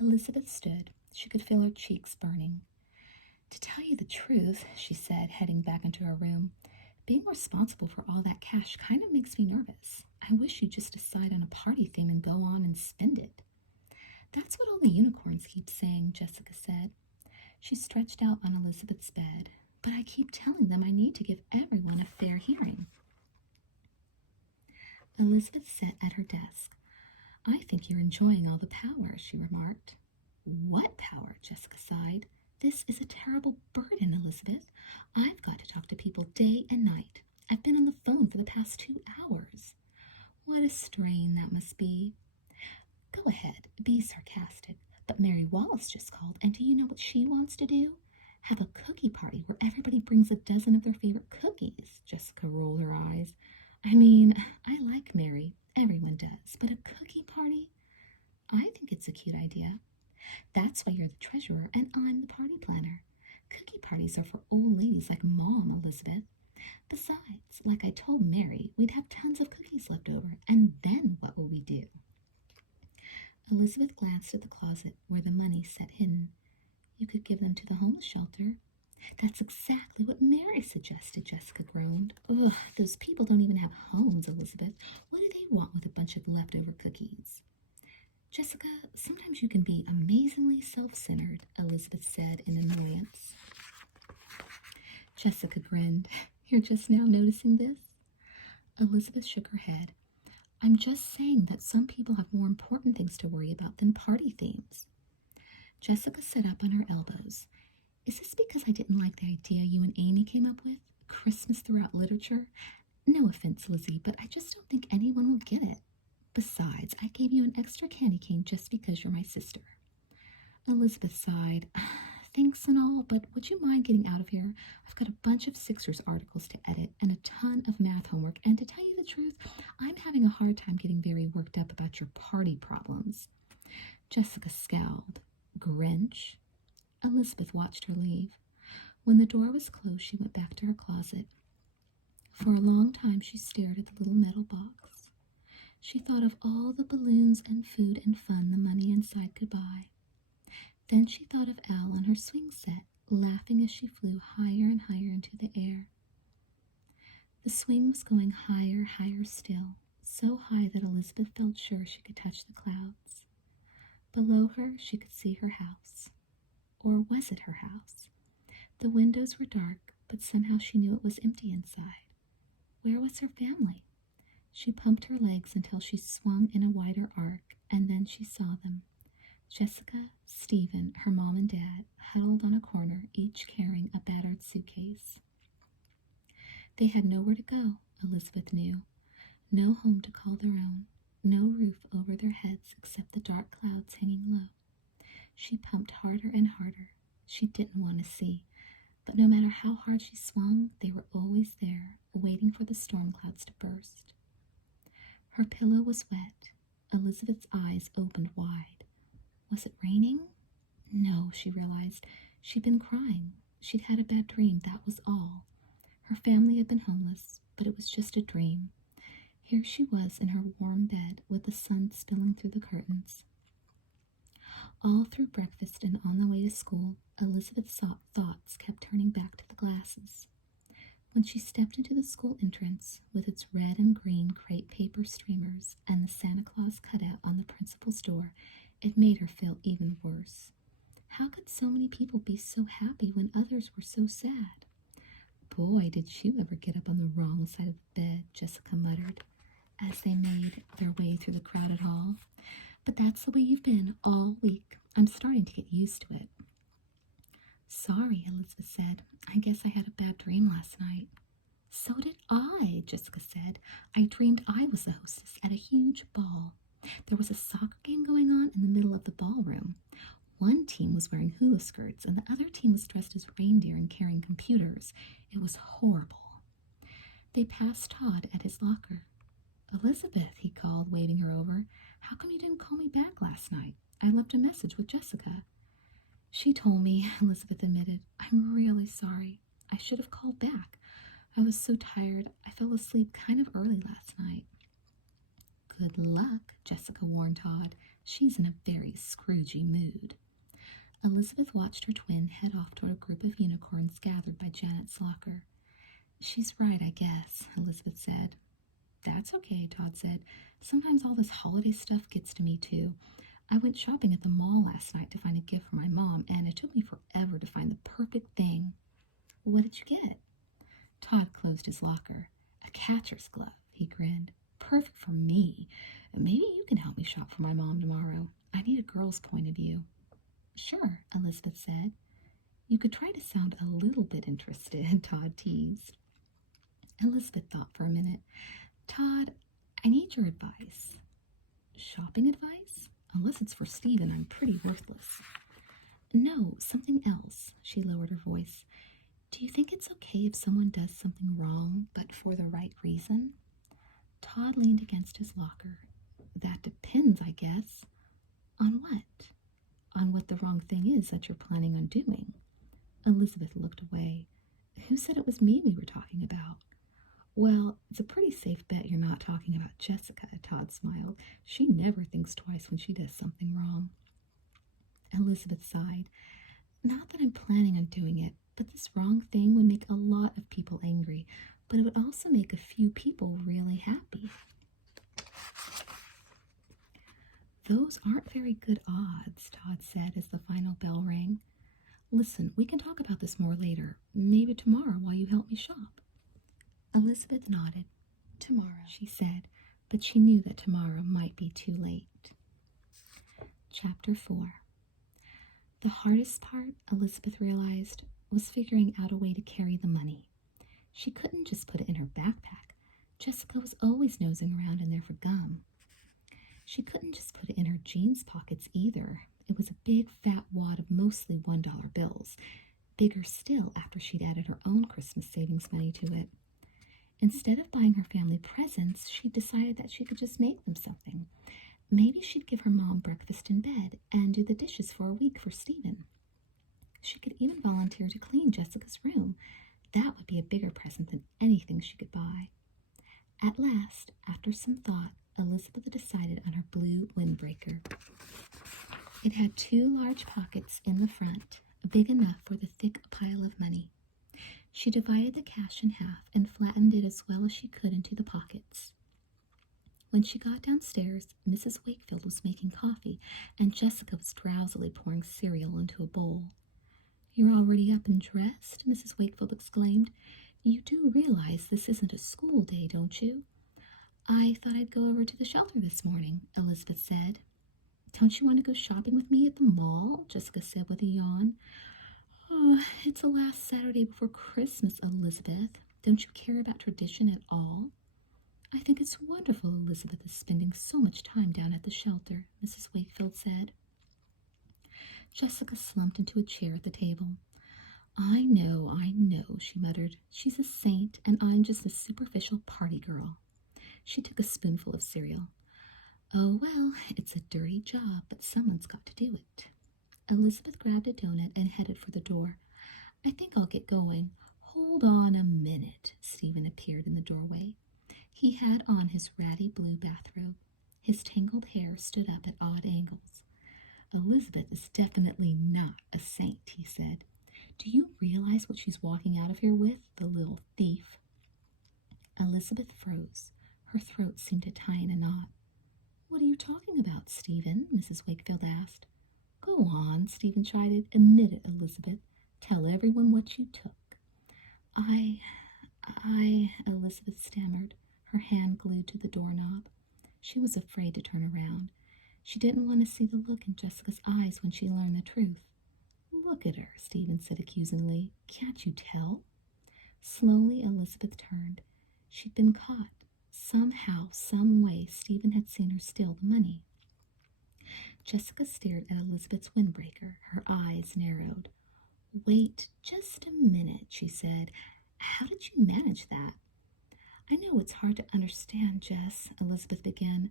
Elizabeth stood. She could feel her cheeks burning. "To tell you the truth," she said, heading back into her room, "being responsible for all that cash kind of makes me nervous. I wish you'd just decide on a party theme and go on and spend it." "That's what all the unicorns keep saying," Jessica said. She stretched out on Elizabeth's bed. "But I keep telling them I need to give everyone a fair hearing." Elizabeth sat at her desk. "I think you're enjoying all the power," she remarked. "What power?" Jessica sighed. "This is a terrible burden, Elizabeth. I've got to talk to people day and night. I've been on the phone for the past 2 hours. What a strain that must be." "Go ahead, be sarcastic. But Mary Wallace just called, and do you know what she wants to do? Have a cookie party where everybody brings a dozen of their favorite cookies." Jessica rolled her eyes. "I mean, I like Mary. Everyone does. But a cookie party? I think it's a cute idea. That's why you're the treasurer and I'm the party planner. Cookie parties are for old ladies like Mom, Elizabeth. Besides, like I told Mary, we'd have tons of cookies left over, and then what will we do?" Elizabeth glanced at the closet where the money sat hidden. "You could give them to the homeless shelter." "That's exactly what Mary suggested," Jessica groaned. "Ugh, those people don't even have homes, Elizabeth. What do they want with a bunch of leftover cookies?" "Jessica, sometimes you can be amazingly self-centered," Elizabeth said in annoyance. Jessica grinned. "You're just now noticing this?" Elizabeth shook her head. "I'm just saying that some people have more important things to worry about than party themes." Jessica sat up on her elbows. "Is this because I didn't like the idea you and Amy came up with? Christmas throughout literature? No offense, Lizzie, but I just don't think anyone will get it. Besides, I gave you an extra candy cane just because you're my sister." Elizabeth sighed. "Thanks and all, but would you mind getting out of here? I've got a bunch of Sixers articles to edit and a ton of math homework, and to tell you the truth, I'm having a hard time getting very worked up about your party problems." Jessica scowled. "Grinch?" Elizabeth watched her leave. When the door was closed, she went back to her closet. For a long time she stared at the little metal box. She thought of all the balloons and food and fun the money inside could buy. Then she thought of Al on her swing set, laughing as she flew higher and higher into the air. The swing was going higher, higher still, so high that Elizabeth felt sure she could touch the clouds. Below her she could see her house. Or was it her house? The windows were dark, but somehow she knew it was empty inside. Where was her family? She pumped her legs until she swung in a wider arc, and then she saw them. Jessica, Stephen, her mom and dad, huddled on a corner, each carrying a battered suitcase. They had nowhere to go, Elizabeth knew. No home to call their own, no roof over their heads except the dark clouds hanging low. She pumped harder and harder. She didn't want to see, but no matter how hard she swung, they were always there, waiting for the storm clouds to burst. Her pillow was wet. Elizabeth's eyes opened wide. Was it raining? No, she realized. She'd been crying. She'd had a bad dream, that was all. Her family had been homeless, but it was just a dream. Here she was in her warm bed with the sun spilling through the curtains. All through breakfast and on the way to school, Elizabeth's thoughts kept turning back to the glasses. When she stepped into the school entrance, with its red and green crepe paper streamers and the Santa Claus cutout on the principal's door, it made her feel even worse. How could so many people be so happy when others were so sad? Boy, did you ever get up on the wrong side of the bed, Jessica muttered, as they made their way through the crowded hall. But that's the way you've been all week. I'm starting to get used to it. Sorry, Elizabeth said. I guess I had a bad dream last night. So did I, Jessica said. I dreamed I was the hostess at a huge ball. There was a soccer game going on in the middle of the ballroom. One team was wearing hula skirts, and the other team was dressed as reindeer and carrying computers. It was horrible. They passed Todd at his locker. Elizabeth, he called, waving her over. How come you didn't call me back last night? I left a message with Jessica. She told me, Elizabeth admitted. I'm really sorry. I should have called back. I was so tired. I fell asleep kind of early last night. Good luck, Jessica warned Todd. She's in a very Scroogey mood. Elizabeth watched her twin head off toward a group of unicorns gathered by Janet's locker. She's right, I guess, Elizabeth said. That's okay, Todd said. Sometimes all this holiday stuff gets to me, too. I went shopping at the mall last night to find a gift for my mom, and it took me forever to find the perfect thing. What did you get? Todd closed his locker. A catcher's glove, he grinned. Perfect for me. Maybe you can help me shop for my mom tomorrow. I need a girl's point of view. Sure, Elizabeth said. You could try to sound a little bit interested, Todd teased. Elizabeth thought for a minute. Todd, I need your advice. Shopping advice? Unless it's for Stephen, I'm pretty worthless. No, something else, she lowered her voice. Do you think it's okay if someone does something wrong, but for the right reason? Todd leaned against his locker. That depends, I guess. On what? On what the wrong thing is that you're planning on doing. Elizabeth looked away. Who said it was me we were talking about? Well, it's a pretty safe bet you're not talking about Jessica, Todd smiled. She never thinks twice when she does something wrong. Elizabeth sighed. Not that I'm planning on doing it, but this wrong thing would make a lot of people angry, but it would also make a few people really happy. Those aren't very good odds, Todd said as the final bell rang. Listen, we can talk about this more later, maybe tomorrow while you help me shop. Elizabeth nodded. Tomorrow, she said, but she knew that tomorrow might be too late. Chapter 4. The hardest part, Elizabeth realized, was figuring out a way to carry the money. She couldn't just put it in her backpack. Jessica was always nosing around in there for gum. She couldn't just put it in her jeans pockets either. It was a big fat wad of mostly $1 bills, bigger still after she'd added her own Christmas savings money to it. Instead of buying her family presents, she decided that she could just make them something. Maybe she'd give her mom breakfast in bed and do the dishes for a week for Stephen. She could even volunteer to clean Jessica's room. That would be a bigger present than anything she could buy. At last, after some thought, Elizabeth decided on her blue windbreaker. It had 2 large pockets in the front, big enough for the thick pile of money. She divided the cash in half and flattened it as well as she could into the pockets. When she got downstairs, Mrs. Wakefield was making coffee, and Jessica was drowsily pouring cereal into a bowl. You're already up and dressed? Mrs. Wakefield exclaimed. You do realize this isn't a school day, don't you? I thought I'd go over to the shelter this morning, Elizabeth said. Don't you want to go shopping with me at the mall? Jessica said with a yawn. Oh, it's the last Saturday before Christmas, Elizabeth. Don't you care about tradition at all? I think it's wonderful Elizabeth is spending so much time down at the shelter, Mrs. Wakefield said. Jessica slumped into a chair at the table. I know, she muttered. She's a saint, and I'm just a superficial party girl. She took a spoonful of cereal. Oh, well, it's a dirty job, but someone's got to do it. Elizabeth grabbed a donut and headed for the door. I think I'll get going. Hold on a minute. Stephen appeared in the doorway. He had on his ratty blue bathrobe. His tangled hair stood up at odd angles. Elizabeth is definitely not a saint, he said. Do you realize what she's walking out of here with, the little thief? Elizabeth froze. Her throat seemed to tie in a knot. What are you talking about, Stephen? Mrs. Wakefield asked. Go on, Stephen chided. Admit it, Elizabeth. Tell everyone what you took. I, Elizabeth stammered, her hand glued to the doorknob. She was afraid to turn around. She didn't want to see the look in Jessica's eyes when she learned the truth. Look at her, Stephen said accusingly. Can't you tell? Slowly, Elizabeth turned. She'd been caught. Somehow, some way, Stephen had seen her steal the money. Jessica stared at Elizabeth's windbreaker. Her eyes narrowed. Wait just a minute, she said. How did you manage that? I know it's hard to understand, Jess, Elizabeth began.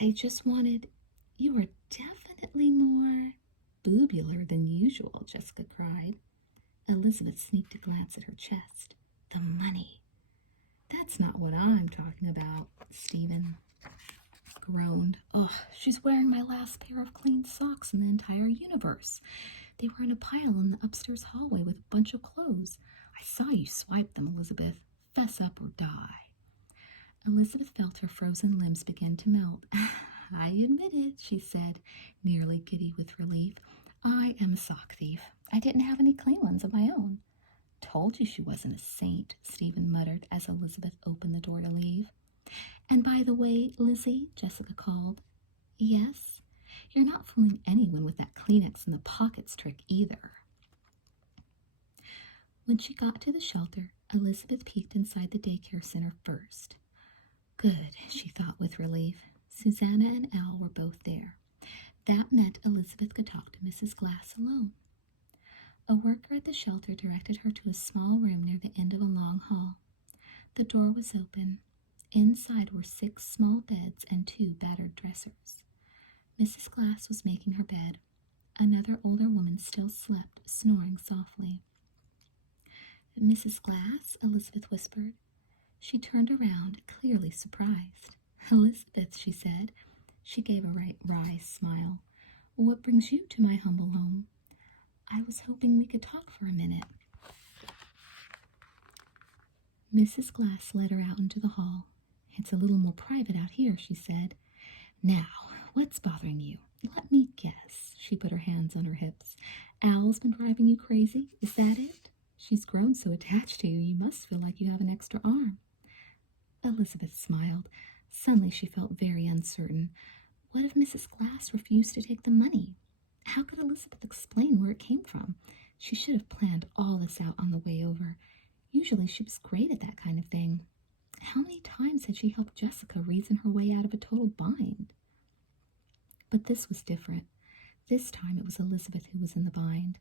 I just wanted... You are definitely more boobular than usual, Jessica cried. Elizabeth sneaked a glance at her chest. The money. That's not what I'm talking about, Stephen groaned. Ugh, she's wearing my last pair of clean socks in the entire universe. They were in a pile in the upstairs hallway with a bunch of clothes. I saw you swipe them, Elizabeth. Fess up or die. Elizabeth felt her frozen limbs begin to melt. I admit it, she said, nearly giddy with relief. I am a sock thief. I didn't have any clean ones of my own. Told you she wasn't a saint, Stephen muttered as Elizabeth opened the door to leave. And by the way, Lizzie, Jessica called. Yes? You're not fooling anyone with that Kleenex in the pockets trick either. When she got to the shelter, Elizabeth peeked inside the daycare center first. Good, she thought with relief. Susanna and Al were both there. That meant Elizabeth could talk to Mrs. Glass alone. A worker at the shelter directed her to a small room near the end of a long hall. The door was open. Inside were 6 small beds and 2 battered dressers. Mrs. Glass was making her bed. Another older woman still slept, snoring softly. Mrs. Glass, Elizabeth whispered. She turned around, clearly surprised. Elizabeth, she said. She gave a wry smile. What brings you to my humble home? I was hoping we could talk for a minute. Mrs. Glass led her out into the hall. It's a little more private out here, she said. Now, what's bothering you? Let me guess. She put her hands on her hips. Al's been driving you crazy? Is that it? She's grown so attached to you, you must feel like you have an extra arm. Elizabeth smiled. Suddenly she felt very uncertain. What if Mrs. Glass refused to take the money? How could Elizabeth explain where it came from? She should have planned all this out on the way over. Usually she was great at that kind of thing. How many times had she helped Jessica reason her way out of a total bind? But this was different. This time it was Elizabeth who was in the bind.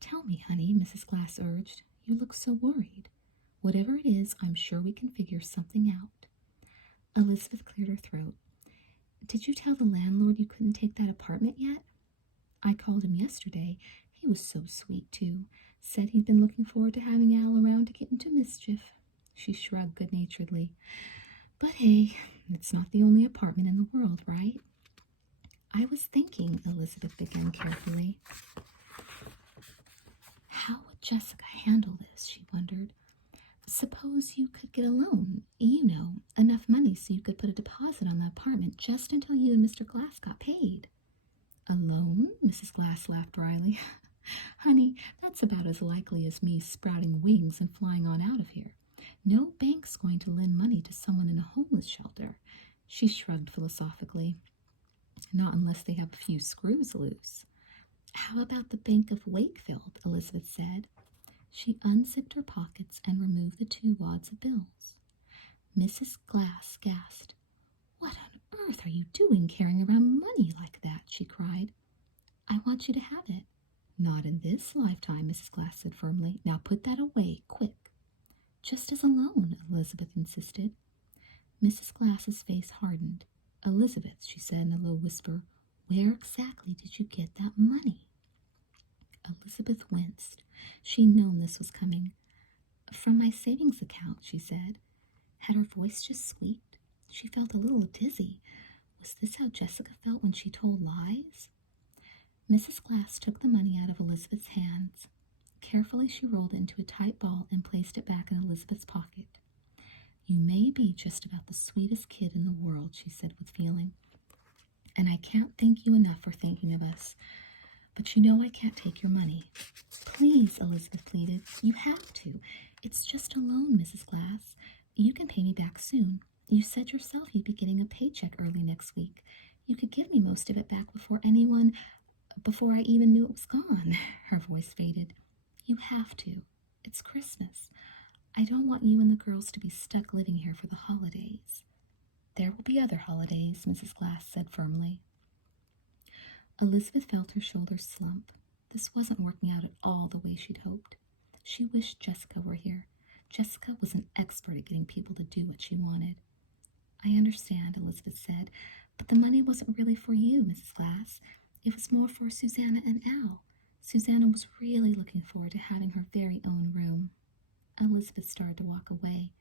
Tell me, honey, Mrs. Glass urged. You look so worried. Whatever it is, I'm sure we can figure something out. Elizabeth cleared her throat. Did you tell the landlord you couldn't take that apartment yet? I called him yesterday. He was so sweet, too. Said he'd been looking forward to having Al around to get into mischief. She shrugged good-naturedly. But hey, it's not the only apartment in the world, right? I was thinking, Elizabeth began carefully. How would Jessica handle this, she wondered. Suppose you could get a loan, enough money so you could put a deposit on the apartment just until you and Mr. Glass got paid. A loan? Mrs. Glass laughed dryly. Honey, that's about as likely as me sprouting wings and flying on out of here. No bank's going to lend money to someone in a homeless shelter. She shrugged philosophically. Not unless they have a few screws loose. How about the Bank of Wakefield? Elizabeth said. She unzipped her pockets and removed the 2 wads of bills. Mrs. Glass gasped. What on earth are you doing carrying around money like that? She cried. I want you to have it. Not in this lifetime, Mrs. Glass said firmly. Now put that away, quick. Just as a loan, Elizabeth insisted. Mrs. Glass's face hardened. Elizabeth, she said in a low whisper, where exactly did you get that money? Elizabeth winced. She'd known this was coming. From my savings account, she said. Had her voice just squeaked? She felt a little dizzy. Was this how Jessica felt when she told lies? Mrs. Glass took the money out of Elizabeth's hands. Carefully she rolled it into a tight ball and placed it back in Elizabeth's pocket. You may be just about the sweetest kid in the world, she said with feeling. And I can't thank you enough for thinking of us. But you know I can't take your money. Please, Elizabeth pleaded. You have to. It's just a loan, Mrs. Glass. You can pay me back soon. You said yourself you'd be getting a paycheck early next week. You could give me most of it back before I even knew it was gone. Her voice faded. You have to. It's Christmas. I don't want you and the girls to be stuck living here for the holidays. There will be other holidays, Mrs. Glass said firmly. Elizabeth felt her shoulders slump. This wasn't working out at all the way she'd hoped. She wished Jessica were here. Jessica was an expert at getting people to do what she wanted. I understand, Elizabeth said, but the money wasn't really for you, Mrs. Glass. It was more for Susanna and Al. Susanna was really looking forward to having her very own room. Elizabeth started to walk away.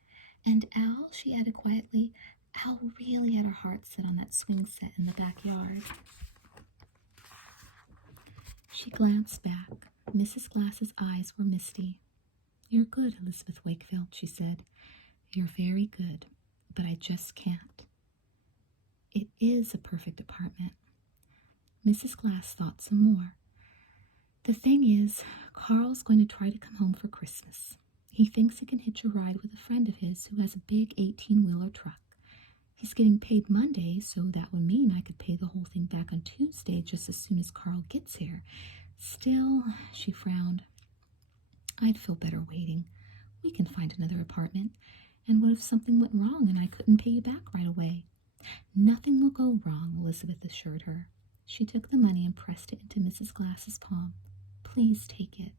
And Al, she added quietly, Al really had her heart set on that swing set in the backyard. She glanced back. Mrs. Glass's eyes were misty. You're good, Elizabeth Wakefield, she said. You're very good, but I just can't. It is a perfect apartment. Mrs. Glass thought some more. The thing is, Carl's going to try to come home for Christmas. He thinks he can hitch a ride with a friend of his who has a big 18-wheeler truck. He's getting paid Monday, so that would mean I could pay the whole thing back on Tuesday just as soon as Carl gets here. Still, she frowned. I'd feel better waiting. We can find another apartment. And what if something went wrong and I couldn't pay you back right away? Nothing will go wrong, Elizabeth assured her. She took the money and pressed it into Mrs. Glass's palm. Please take it.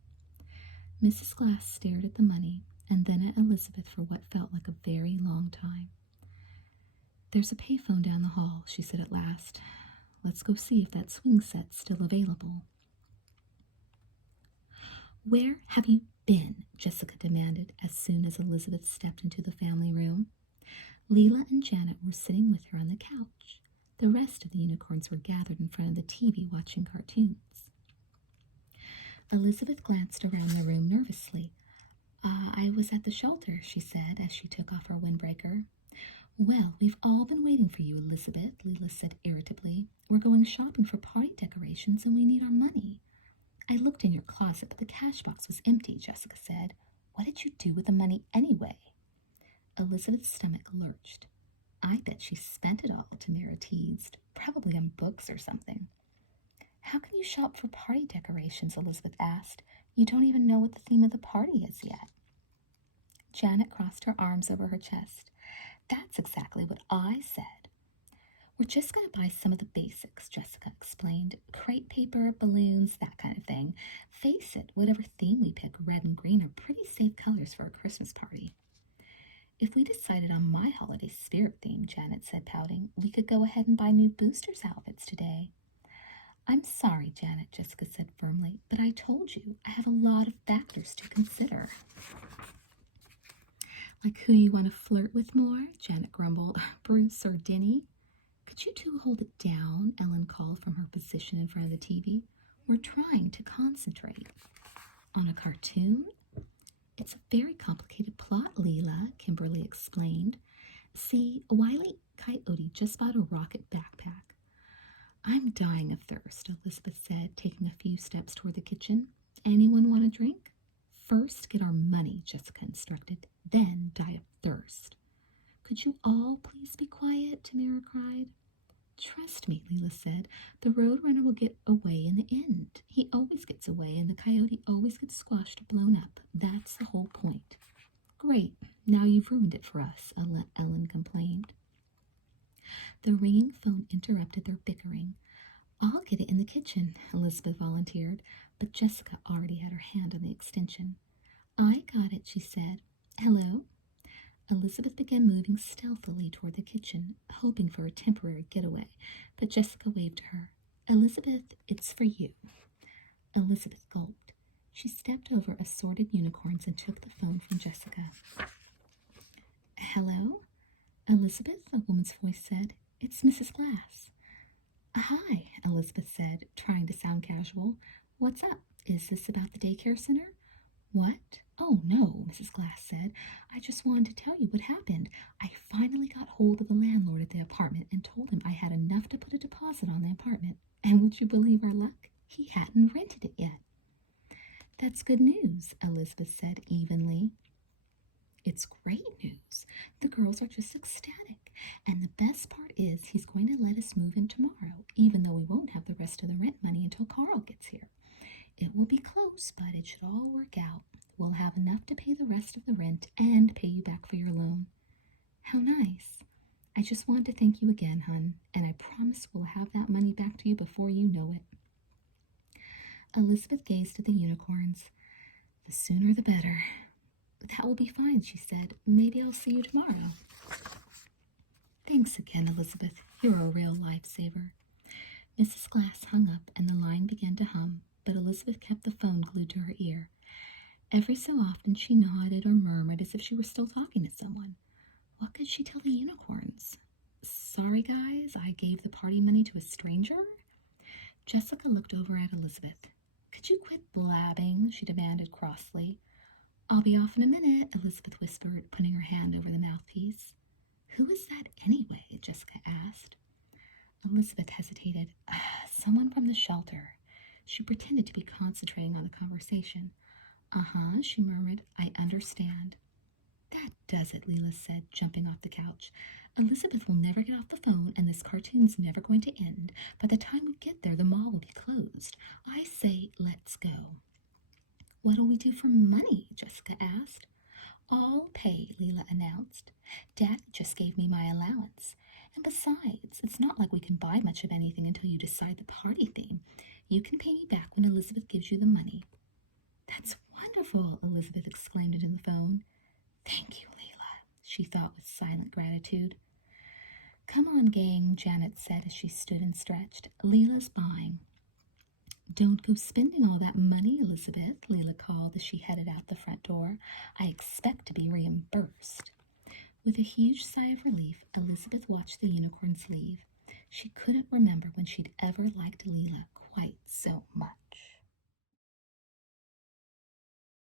Mrs. Glass stared at the money and then at Elizabeth for what felt like a very long time. There's a payphone down the hall, she said at last. Let's go see if that swing set's still available. Where have you been? Jessica demanded as soon as Elizabeth stepped into the family room. Leela and Janet were sitting with her on the couch. The rest of the unicorns were gathered in front of the TV watching cartoons. Elizabeth glanced around the room nervously. I was at the shelter, she said as she took off her windbreaker. Well, we've all been waiting for you, Elizabeth, Leela said irritably. We're going shopping for party decorations and we need our money. I looked in your closet, but the cash box was empty, Jessica said. What did you do with the money anyway? Elizabeth's stomach lurched. I bet she spent it all, Tamara teased, probably on books or something. How can you shop for party decorations? Elizabeth asked. You don't even know what the theme of the party is yet. Janet crossed her arms over her chest. That's exactly what I said. We're just going to buy some of the basics, Jessica explained. Crepe paper, balloons, that kind of thing. Face it, whatever theme we pick, red and green, are pretty safe colors for a Christmas party. If we decided on my holiday spirit theme, Janet said, pouting, we could go ahead and buy new boosters outfits today. I'm sorry, Janet, Jessica said firmly, but I told you I have a lot of factors to consider. Like who you want to flirt with more? Janet grumbled. Bruce or Denny? Could you two hold it down? Ellen called from her position in front of the TV. We're trying to concentrate. On a cartoon? It's a very complicated plot, Leela, Kimberly explained. See, Wile E. Coyote just bought a rocket backpack. I'm dying of thirst, Elizabeth said, taking a few steps toward the kitchen. Anyone want a drink? First, get our money, Jessica instructed. Then die of thirst. Could you all please be quiet? Tamara cried. Trust me, Leela said. The Roadrunner will get away in the end. He always gets away, and the coyote always gets squashed or blown up. That's the whole point. Great. Now you've ruined it for us, Ellen complained. The ringing phone interrupted their bickering. I'll get it in the kitchen, Elizabeth volunteered, but Jessica already had her hand on the extension. I got it, she said. Hello? Elizabeth began moving stealthily toward the kitchen, hoping for a temporary getaway, but Jessica waved to her. Elizabeth, it's for you. Elizabeth gulped. She stepped over assorted unicorns and took the phone from Jessica. Hello? Elizabeth, a woman's voice said. It's Mrs. Glass. Hi, Elizabeth said, trying to sound casual. What's up? Is this about the daycare center? What? Oh, no, Mrs. Glass said. I just wanted to tell you what happened. I finally got hold of the landlord at the apartment and told him I had enough to put a deposit on the apartment. And would you believe our luck? He hadn't rented it yet. That's good news, Elizabeth said evenly. It's great news. The girls are just ecstatic. And the best part is he's going to let us move in tomorrow, even though we won't have the rest of the rent money until Carl gets here. It will be close, but it should all work out. We'll have enough to pay the rest of the rent and pay you back for your loan. How nice. I just wanted to thank you again, hun, and I promise we'll have that money back to you before you know it. Elizabeth gazed at the unicorns. The sooner the better. That will be fine, she said. Maybe I'll see you tomorrow. Thanks again, Elizabeth. You're a real lifesaver. Mrs. Glass hung up and the line began to hum, but Elizabeth kept the phone glued to her ear. Every so often she nodded or murmured as if she were still talking to someone. What could she tell the unicorns? Sorry, guys, I gave the party money to a stranger? Jessica looked over at Elizabeth. Could you quit blabbing? She demanded crossly. I'll be off in a minute, Elizabeth whispered, putting her hand over the mouthpiece. Who is that anyway? Jessica asked. Elizabeth hesitated. Someone from the shelter. She pretended to be concentrating on the conversation. Uh-huh, she murmured. I understand. That does it, Leela said, jumping off the couch. Elizabeth will never get off the phone, and this cartoon's never going to end. By the time we get there, the mall will be closed. I say, let's go. What'll we do for money? Jessica asked. I'll pay, Leela announced. Dad just gave me my allowance. And besides, it's not like we can buy much of anything until you decide the party theme. You can pay me back when Elizabeth gives you the money. That's wonderful, Elizabeth exclaimed into the phone. Thank you, Leela, she thought with silent gratitude. Come on, gang, Janet said as she stood and stretched. Leela's buying. Don't go spending all that money, Elizabeth, Leela called as she headed out the front door. I expect to be reimbursed. With a huge sigh of relief, Elizabeth watched the unicorns leave. She couldn't remember when she'd ever liked Leela quite so much.